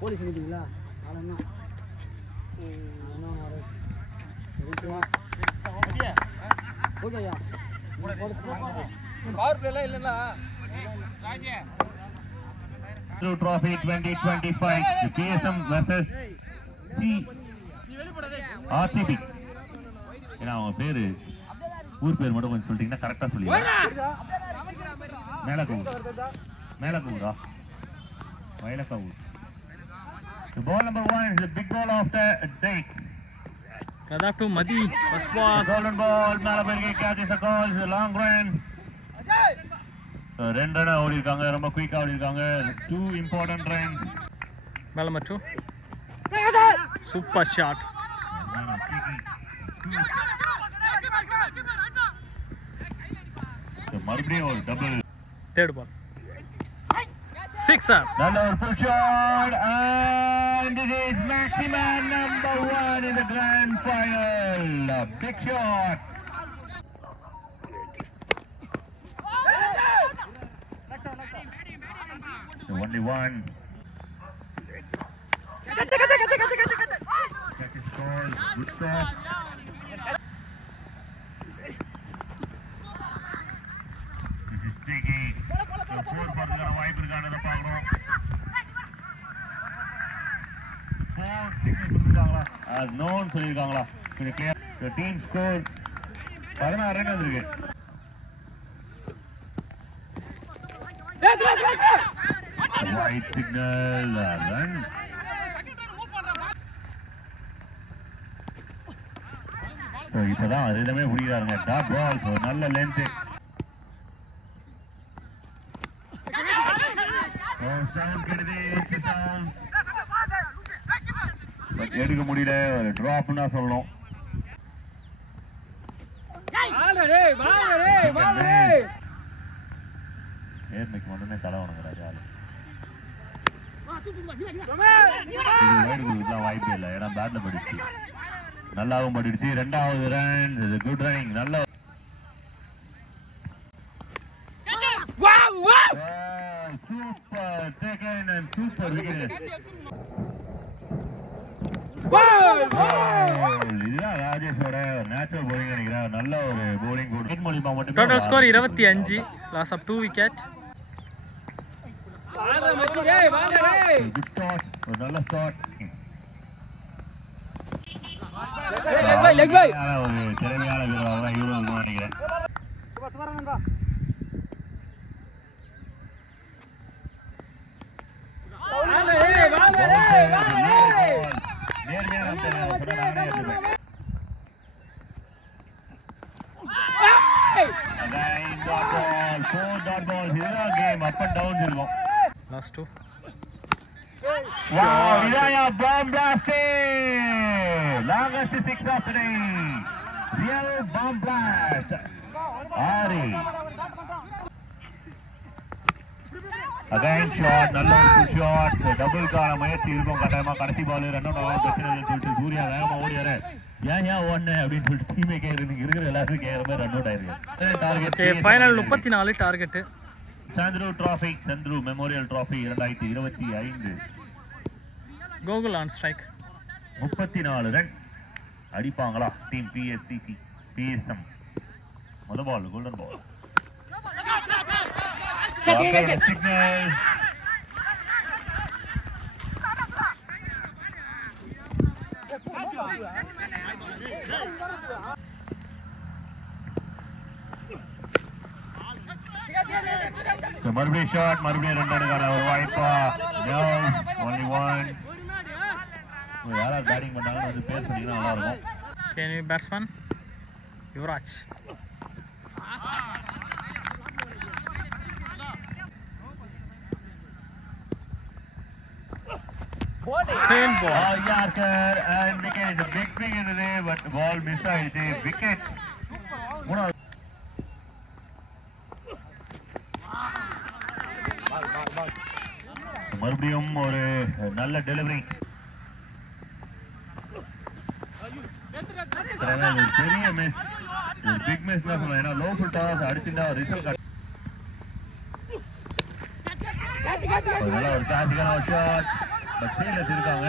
Police மீட்டிங்களா அவ்வளோதான் ஓகேயா power பிளேலாம் இல்லைன்னா Trophy 2025 PSM versus RCB. ஏன்னா அவங்க பேரு ஊர் பேர் மட்டும் கொஞ்சம் சொல்லிட்டீங்கன்னா கரெக்டா சொல்லிடுங்க. மேலக்கூரா Vayalakkavur. The ball number 1 is the big ball of the day. Radha to Madi first ball. Golden ball மேல போயிருக்கு. Catch is a goal. It's a long run. ரெண்டு ரன் ஓடி இருக்காங்க. ரொம்ப குயிக்கா ஓடி இருக்காங்க. 2 important runs. மேல மச்சு. Super shot. மறுபடியும் ஒரு double. Third ball. Sixer. Another full shot and it is maximum number 1 in the grand final. A big shot. Only one. That is called good stop. This is tricky. Four பர்துக்கான வாய்ப்பு இருக்கானத பார்க்கணும். 4 six கொடுத்தாங்களா as known சொல்லிருக்காங்களா இது clear. the team score 16 run வந்திருக்கு. white signal run. so இப்பதான் ரிதமே புடிறாங்க. Dot ball so நல்ல length. எடுக்க முடியல. ஒரு டிராப்னா சொல்லணும். ஏர்மைக்கு மட்டுமே தலை வணங்குறாரு. வாய்ப்பே இல்லை. ஏன்னா பேட்ல படுச்சு. நல்லாவும் படுச்சு. ரெண்டாவது ரன். Good running. நல்ல super second and super wicket. இதுதான் ராஜேஷோட நேச்சுரல் bowling நினைக்கிறேன். நல்ல ஒரு bowling போட்டு மூலியமா மட்டும். Total score 25. Loss of 2 wickets. Good start. ஒரு நல்ல ஸ்டார்ட். ஒரு திறமையான வீரராக தான் இவரும் நினைக்கிறேன். Last 2. Wow, Hidaya bomb blasted! Longest 6 of the day. Real bomb blast. Ari. Again shot, நல்ல ஒரு shot. Double கார முயற்சி இருக்கும் கட்டாயமா. கடைசி பால் ரன் அவுட் ஆகும் பிரச்சனை சொல்லிட்டு சூர்யா வேகமா ஓடியாரு. ஏன் ஓடனே அப்படின்னு சொல்லிட்டு டீமே கேக்குறீங்க. இருக்கிற எல்லாரும் கேக்குற மாதிரி ரன் அவுட் ஆயிருக்கு. Target final 34 target. Chandru trophy, Chandru memorial trophy 2025. Gokul on strike. 34 run அடிப்பாங்களா டீம் PSM. முதல் பால் கோல்டன் பால். சிக்னல். மறுபடியும் ஷாட். மறுபடியும் 2 ரன்னுக்கான ஒரு வாய்ப்பா. only one. யாராவது பேட்டிங் பண்ணாங்கன்னு வந்து பேர் சொன்னீங்கன்னா நல்லா இருக்கும். New batsman Yuvraj. Clean ball. Yarker and wicket. The big swing in the day, but the ball missed. It's a wicket. மறுபடியும் ஒரு நல்ல டெலிவரி. பெரிய மிஸ். பிக் மிஸ் தான் சொல்லலாம். ஏன்னா லோ ஃபுல் டாஸ் அடிச்சுட்டா ரிசல்ட் நல்ல ஒரு கிளாசிக்கான ஒரு ஷாட் பட் சீரியஸ் இருக்காங்க.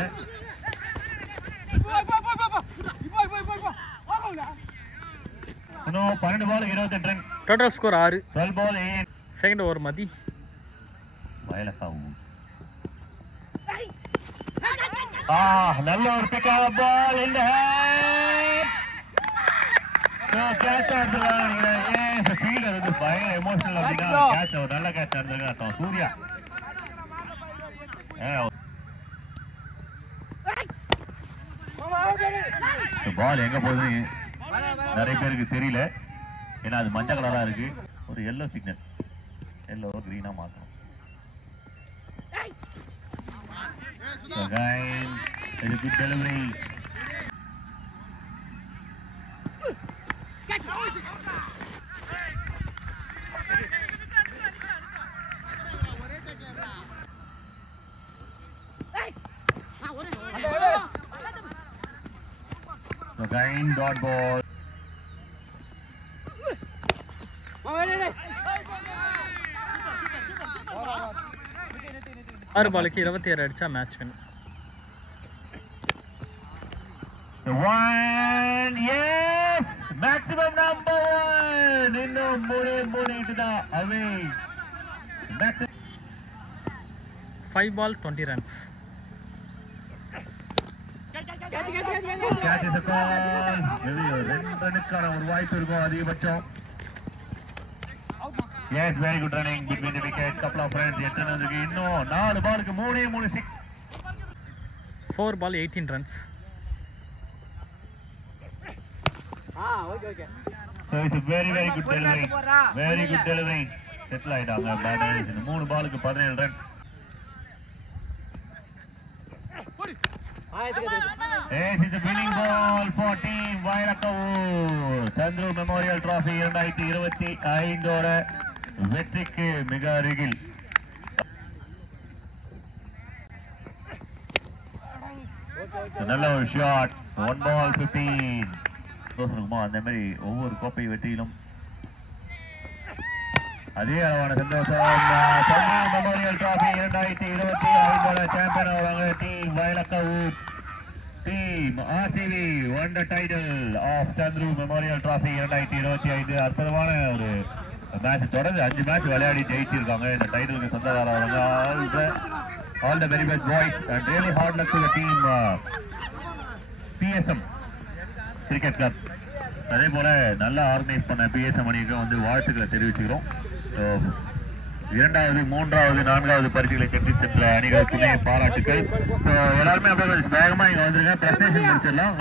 இன்னும் 12 ball 28 run. Total score 6. 12 ball 8. Second over மதி வயலசாவு. நல்ல ஒரு pick off ball in the hand. Catch ஆடுறாங்க. இந்த ஃபீல்டர் வந்து பயங்கர எமோஷனல் அப்படினா கேட்ச் ஒரு நல்ல கேட்ச் ஆடுறாங்க அர்த்தம். சூர்யா பால் எங்க போகுது நிறைய பேருக்கு தெரியல. ஏன்னா அது மஞ்சள் கலரா இருக்கு. ஒரு எல்லோ சிக்னல், எல்லோ கிரீனா மாத்தணும். Again, it's a good delivery. Again, dot ball. 6 பாலுக்கு 27 அடிச்சா match win. One, yes, maximum number 1. இன்னும் 3 இதுதான் away. 5 ball 20 runs. Catch is a call. இது 2 ரன்னுக்கான ஒரு வாய்ப்பு இருக்கும் அதிகபட்சம். Yes, very good running between the wickets. Couple of runs. எத்தனை வந்திருக்கு? இன்னும் 4 பாலுக்கு 3 6. 4 பால் 18 runs. So it's a very good delivery. Very good delivery. Settle ஆயிட்டாங்க பேட்டர்ஸ். 3 பாலுக்கு 17 run. Yes, it's a winning ball for team Vailakavur. Chandru Memorial Trophy 2025 ஓட வெற்றிக்கு மிக அருகில். நல்ல ஒரு ஷாட். 1 ball 15. அந்த மாதிரி ஒவ்வொரு கோப்பை வெற்றியிலும் அதே அளவான சந்தோஷம். சந்தூர் மெமோரியல் டிராபி 2025 சாம்பியன் ஆவாங்க team Vayalakkavur. Team RCB won the title of Chandru Memorial Trophy 2025. அற்புதமான ஒரு மேட்ச். தொடர்ந்து 5 மேட்ச் விளையாடி ஜெயிச்சிருக்காங்க. இந்த டைட்டிலுக்கு சொந்தக்காரவங்க. All the very best boys and really hard luck to the team PSM cricket club. அதே போல நல்லா ஆர்கனைஸ் பண்ண பிஎஸ்எம் அணிக்கு வந்து வாழ்த்துக்களை தெரிவிச்சுக்கிறோம். 2வது 3வது 4வது பரிசுகளை பெற்று சென்ற அணிகளுக்குமே பாராட்டுக்கள். எல்லாருமே அப்படியே வேகமா இங்க வந்துருங்க. பிரசன்டேஷன் முடிச்சிடலாம்.